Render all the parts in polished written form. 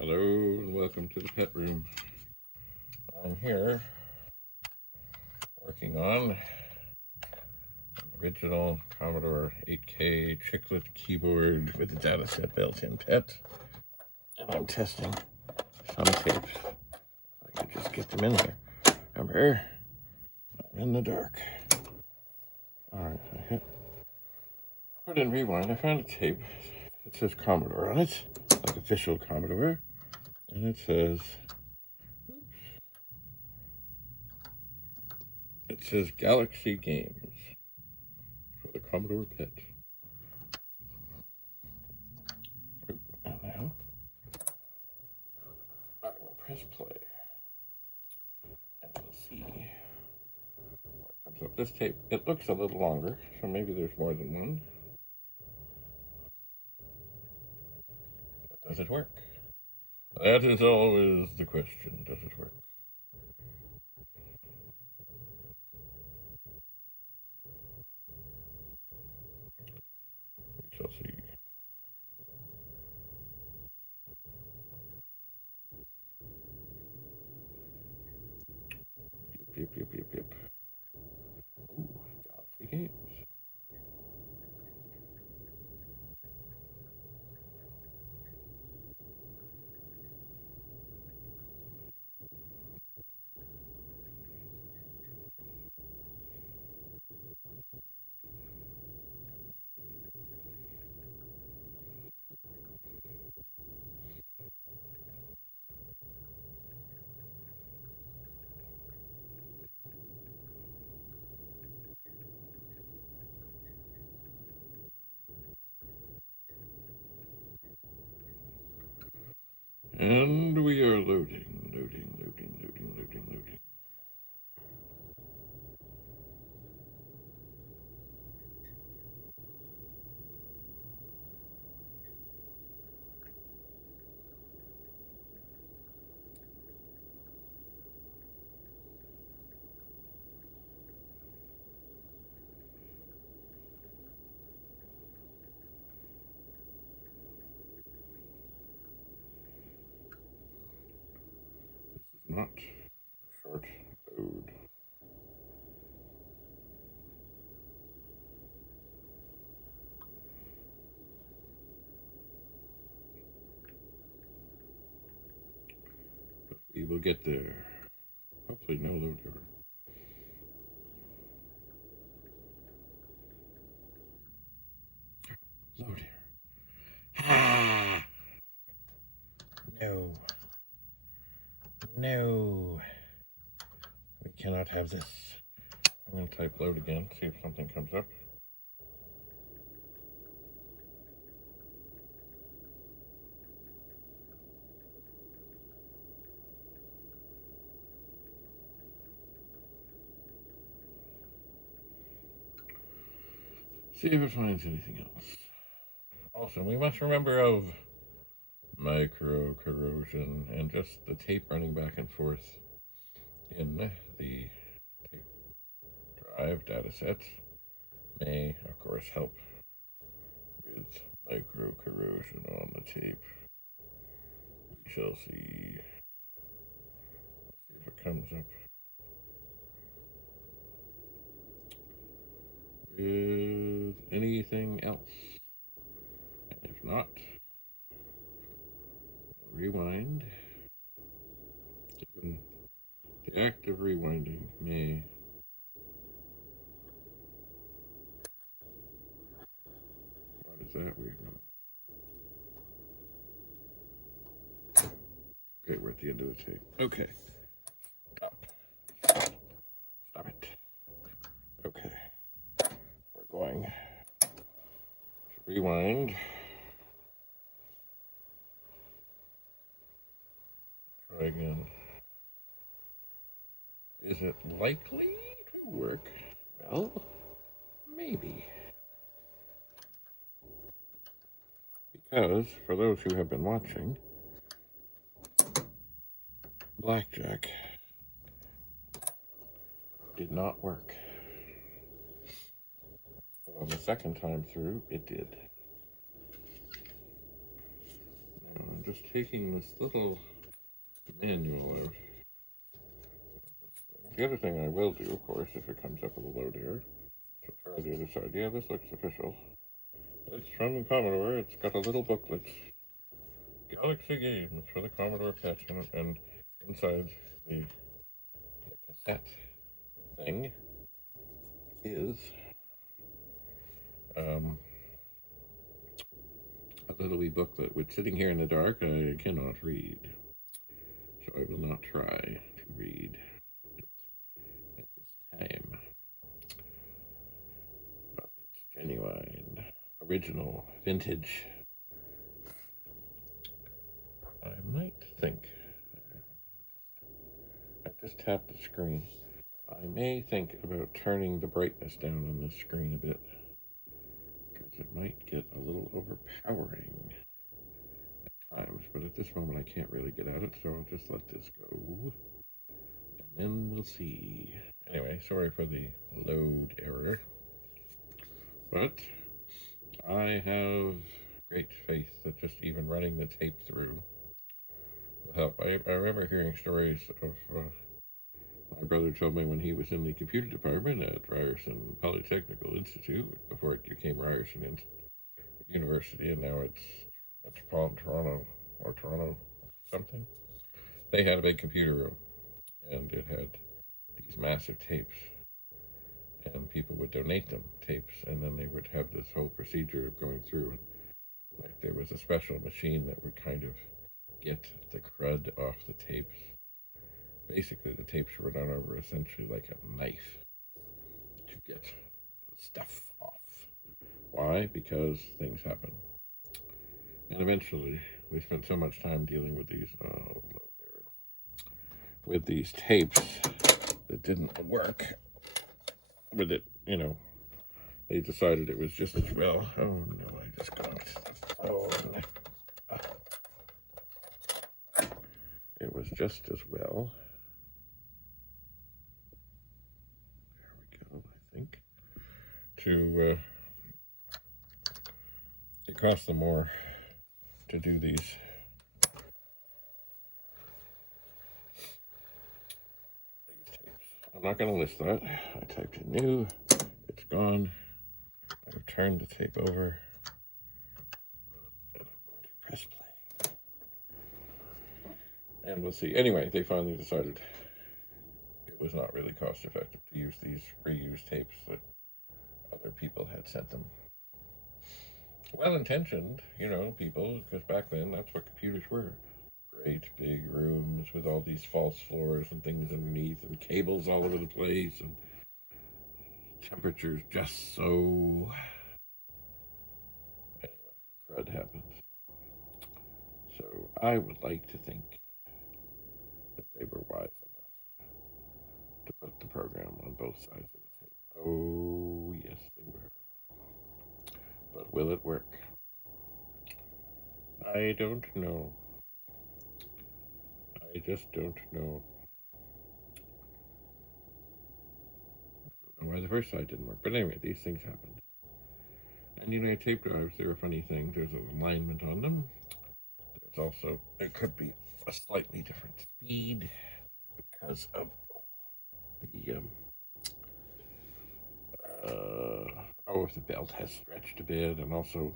Hello and welcome to the pet room. I'm here working on an original Commodore 8K Chiclet keyboard with a Datasette built-in PET. And I'm testing some tapes. I can just get them in here. Remember, I'm in the dark. Alright, I hit put in rewind. I found a tape. It says Commodore on it, like official Commodore. And it says Galaxy Games for the Commodore PET. And now I will press play and we'll see what comes up. This tape, it looks a little longer, so maybe there's more than one. But does it work? That is always the question. Does it work? We shall see. Yep, yep, yep, yep. Ooh, Galaxy Games. And we are loading. This is not a short load. But we will get there. Hopefully no load error. Load here. Ah! No. No. We cannot have this. I'm going to type load again, see if something comes up. See if it finds anything else. Also, we must remember of micro corrosion and just the tape running back and forth in the tape drive Datasette may, of course, help with micro corrosion on the tape. We shall see. Let's see if it comes up with anything else. And if not, rewind. Even the act of rewinding may what is that weird noise? Okay, we're at the end of the tape. Okay. Stop it. Okay. We're going to rewind. Try again. Is it likely to work? Well, maybe. Because, for those who have been watching, Blackjack did not work. But on the second time through, it did. And just taking this little manual out. The other thing I will do, of course, if it comes up with a load error, so try the other side. Yeah, this looks official. It's from Commodore. It's got a little booklet. Galaxy Games for the Commodore PET, and inside the cassette thing is a little wee booklet, which sitting here in the dark I cannot read. So I will not try to read it at this time. But it's genuine, original, vintage. I might think, I just tapped the screen. I may think about turning the brightness down on this screen a bit, because it might get a little overpowering at times, but at this moment I can't really get at it, so I'll just let this go, and then we'll see. Anyway, sorry for the load error, but I have great faith that just even running the tape through will help. I remember hearing stories of my brother told me when he was in the computer department at Ryerson Polytechnical Institute, before it became Ryerson University, and now it's Metropolitan Toronto, or Toronto something. They had a big computer room, and it had these massive tapes, and people would donate them tapes, and then they would have this whole procedure of going through, and like there was a special machine that would kind of get the crud off the tapes. Basically, the tapes were done over essentially like a knife to get the stuff off. Why? Because things happen. And eventually, we spent so much time dealing with these tapes that didn't work with it, they decided it was just as well. Oh no, I just got the phone. It was just as well. It costs them more to do these. Tapes. I'm not going to list that. I typed in new. It's gone. I've turned the tape over. And I'm going to press play. And we'll see. Anyway, they finally decided it was not really cost effective to use these reused tapes that other people had sent them. Well-intentioned, people, because back then that's what computers were. Great big rooms with all these false floors and things underneath and cables all over the place and temperatures just so. Anyway, crud happens. So I would like to think that they were wise enough to put the program on both sides of the tape. Oh, yes, they were. But will it work? I don't know. I just don't know. I don't know why the first side didn't work. But anyway, these things happened. And tape drives, they're a funny thing. There's an alignment on them. There's also, it could be a slightly different speed because of the, if the belt has stretched a bit, and also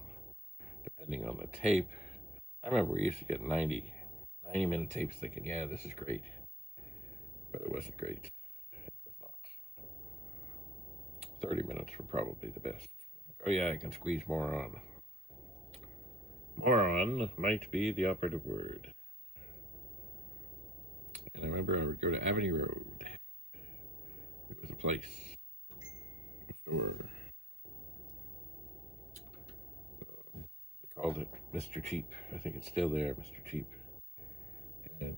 depending on the tape. I remember we used to get 90-minute tapes thinking, yeah, this is great. But it wasn't great. It was not. 30 minutes were probably the best. Oh yeah, I can squeeze more on. Moron might be the operative word. And I remember I would go to Avenue Road. It was a place, a store. They called it Mr. Cheap. I think it's still there, Mr. Cheap. And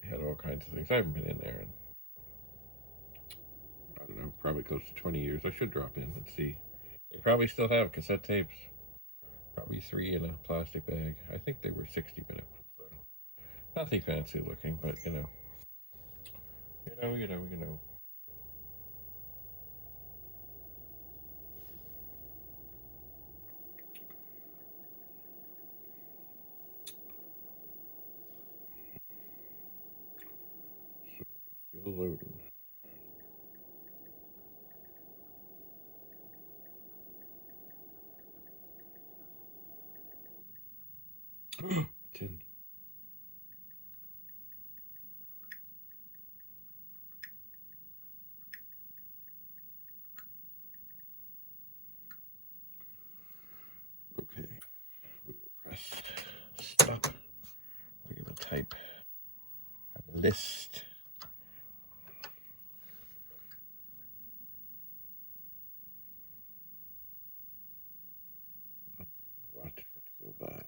they had all kinds of things. I haven't been in there in, I don't know, probably close to 20 years. I should drop in and see. They probably still have cassette tapes. Probably 3 in a plastic bag. I think they were 60-minute. So nothing fancy looking, but you know. Still loading. It's in. Okay. We will press stop. We will type a list. Watch it go by.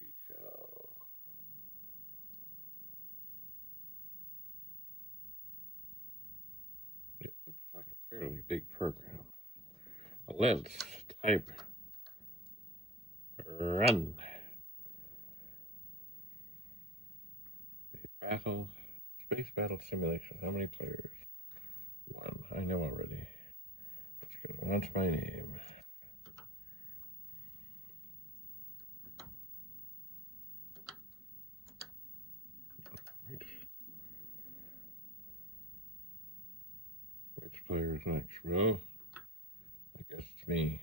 We shall. It looks like a fairly big program. Let's type run. A battle, space battle simulation. How many players? One. I know already. It's going to want my name. Right. Which player is next? Well, I guess it's me.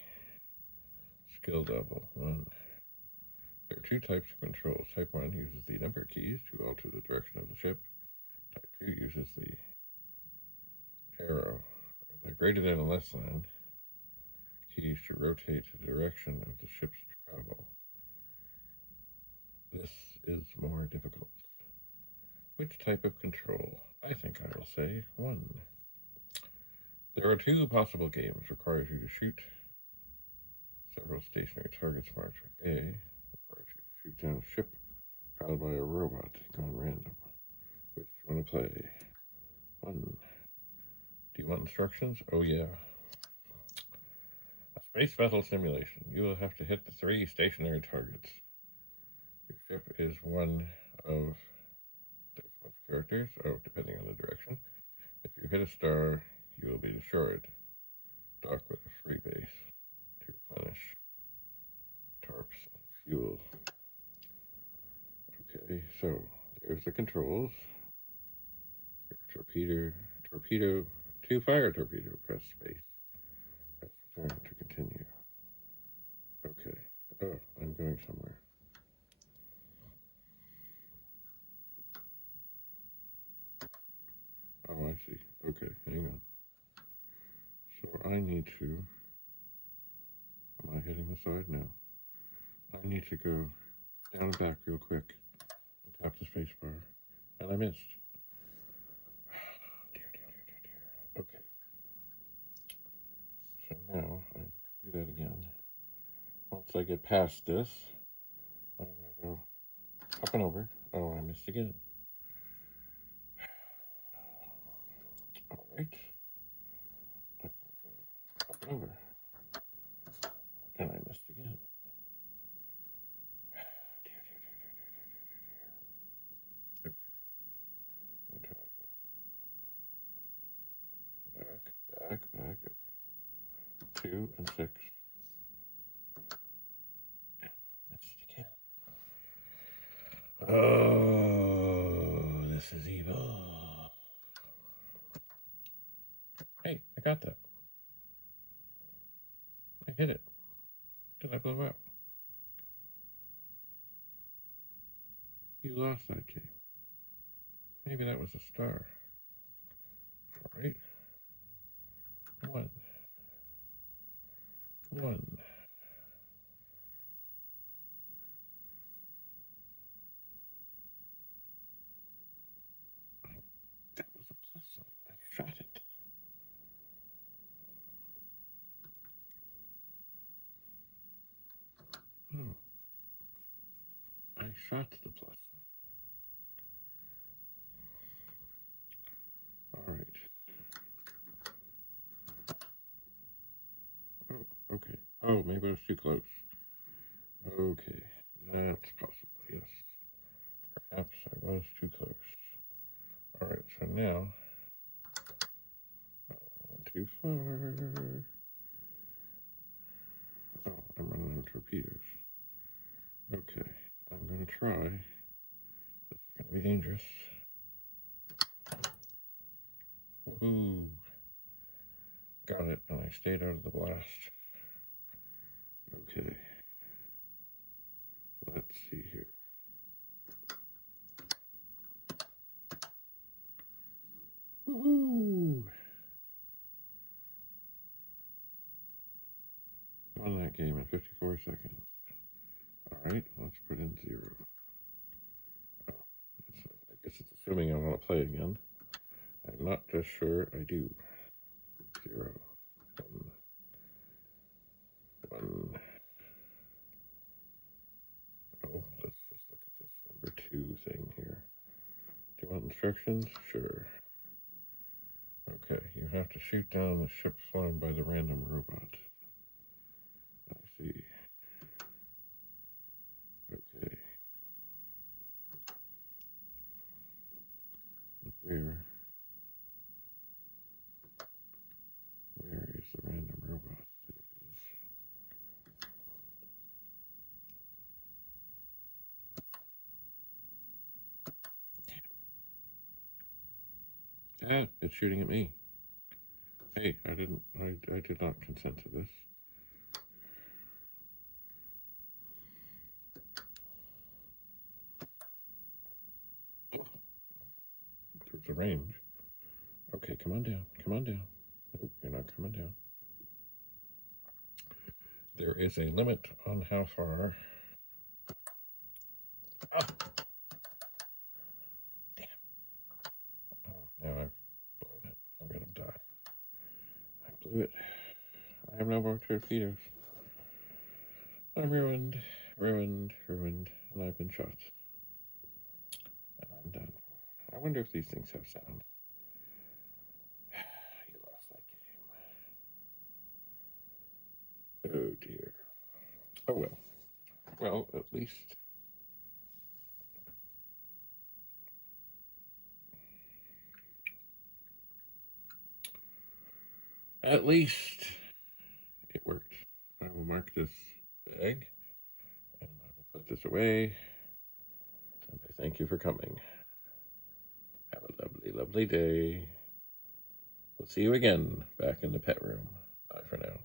Skill level 1. There are two types of controls. Type 1 uses the number keys to alter the direction of the ship. Type 2 uses the arrow, the greater than and less than keys to rotate the direction of the ship's travel. This is more difficult. Which type of control? I think I will say 1. There are 2 possible games. Requires you to shoot several stationary targets marked A. Requires you to shoot down a ship powered by a robot gone random. Which do you want to play? 1. Do you want instructions? Oh yeah. A space battle simulation. You will have to hit the 3 stationary targets. Your ship is one of characters, depending on the direction. If you hit a star, you will be destroyed. Dock with a free base to replenish tarps and fuel. Okay, so there's the controls. Torpedo, to fire torpedo, press space. Press return to continue. Okay, oh, I'm going somewhere. Oh, I see. Okay, hang on. So I need to, am I hitting the side? No. I need to go down and back real quick and tap the space bar. And I missed. Dear. Okay. So now I need to do that again. Once I get past this, I'm going to go up and over. Oh, I missed again. All right. I'm going to go up and over. And I missed again. Okay. I'm going to try to go back. Okay. 2 and 6. Missed again. Oh, this is evil. Hey, I got that. I hit it. Did I blow up? You lost that game. Maybe that was a star. All right. 1. 1. That was a plus sign. I shot it. Oh. I shot the plus sign. All right. Oh, okay. Oh, maybe I was too close. Okay. That's possible, yes. Perhaps I was too close. All right, so now I went too far. Oh, I'm running out of torpedoes. Okay, I'm going to try. This is going to be dangerous. Woohoo! Got it, and I stayed out of the blast. Okay. Let's see here. Woohoo! Won that game in 54 seconds. Alright, let's put in 0. Oh, I guess it's assuming I want to play again. I'm not just sure I do. 0, 1, 1. Oh, let's just look at this number 2 thing here. Do you want instructions? Sure. Okay, you have to shoot down the ship flown by the random robot. I see. Okay. Where is the random robot? There it is. Ah, it's shooting at me. Hey, I did not consent to this. There's a range. Okay, come on down. Come on down. Nope, you're not coming down. There is a limit on how far. Ah! Damn. Oh, now I've blown it. I'm gonna die. I blew it. I have no more torpedoes. I'm ruined, and I've been shot. And I'm done. I wonder if these things have sound. You lost that game. Oh dear. Oh well. Well, at least it worked. I will mark this bag, and I will put this away, and I thank you for coming. Have a lovely, lovely day. We'll see you again back in the pet room. Bye for now.